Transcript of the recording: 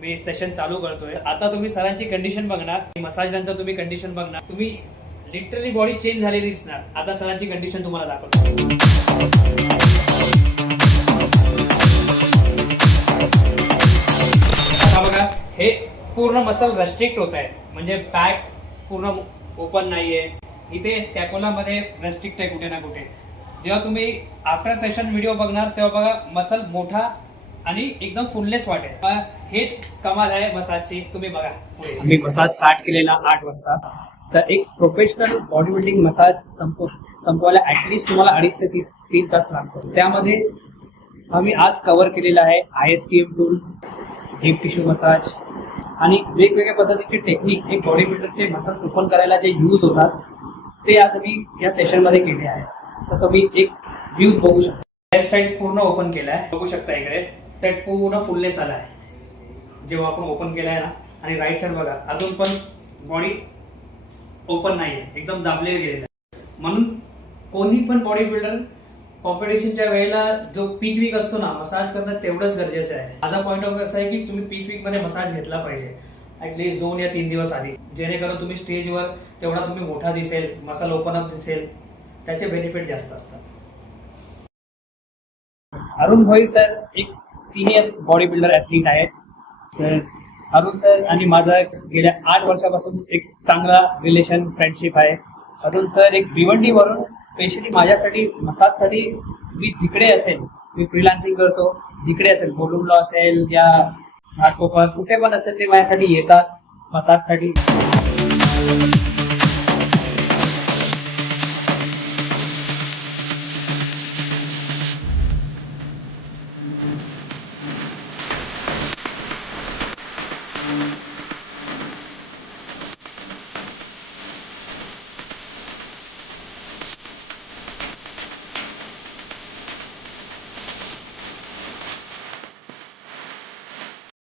मी session चालू करतोय। आता तुम्ही सरांची कंडिशन बघणार, मसाज नंतर तुम्ही कंडिशन बघणार, तुम्ही लिटरली बॉडी चेंज झालेली दिसणार। आता सरांची कंडिशन तुम्हाला दाखवतो। आता बघा, हे पूर्ण मसल रेस्ट्रिक्ट होत आहे, म्हणजे बॅक पूर्ण ओपन नाहीये, इथे स्कॅपुला मध्ये रेस्ट्रिक्ट आहे कुठे ना कुठे। जेव्हा तुम्ही आफ्टर सेशन व्हिडिओ बघणार तेव्हा बघा मसल मोठा आणि एकदम फुलनेस वाटेल। हेच कमाल आहे मसाजची। तुम्ही बघा, मी मसाज स्टार्ट केलेला 8 वाजता। तर एक प्रोफेशनल बॉडी बिल्डिंग मसाज संपवायला ऍटलीस्ट तुम्हाला 2.5 ते 3 तास लागतो। त्यामध्ये आम्ही आज कव्हर केलेला आहे ISTM tool, deep tissue massage आणि वेगवेगळ्या पद्धतीचे टेक्निक एक बॉडी बिल्डरचे मसल्स ओपन करायला जे यूज होतात ते आज आम्ही या सेशन मध्ये केले आहे। तर तुम्ही एक व्ह्यूज बघू शकता। लेफ्ट साइड पूर्ण ओपन केलाय, बघू शकता इकडे साइड पूर्ण फुलनेस आलाय जेव्हा आपण ओपन केलाय ना। आणि राईट साइड बघा, अजून पण बॉडी ओपन नाहीये, एकदम दाबलेलं गेलेलं आहे। म्हणून कोणी पण बॉडी बिल्डर कॉम्पिटिशनच्या वेळेला जो पीक वीक असतो ना, मसाज करणं तेवढंच गरजेचं आहे। माझा पॉईंट ऑफ असा आहे की तुम्ही पीक वीक मध्ये मसाज घेतला पाहिजे ऍटलीस्ट 2 या 3 दिवस आधी, जेणेकरून तुम्ही स्टेजवर तेवढा तुम्ही मोठा दिसेल, मसल ओपन अप दिसेल, त्याचे बेनिफिट जास्त असतात। अरुण भोई सर एक सिनियर बॉडी बिल्डर ऍथलीट आहेत। तर अरुण सर आणि माझा गेल्या 8 वर्षापासून एक चांगला रिलेशन फ्रेंडशिप आहे। अरुण सर एक भिवंडी वरून स्पेशली माझ्यासाठी मसाजसाठी, मी जिकडे असेल, मी फ्रीलान्सिंग करतो, जिकडे असेल बोलुमला असेल या घाटकोपर कुठे पण असेल, ते माझ्यासाठी येतात मसाजसाठी।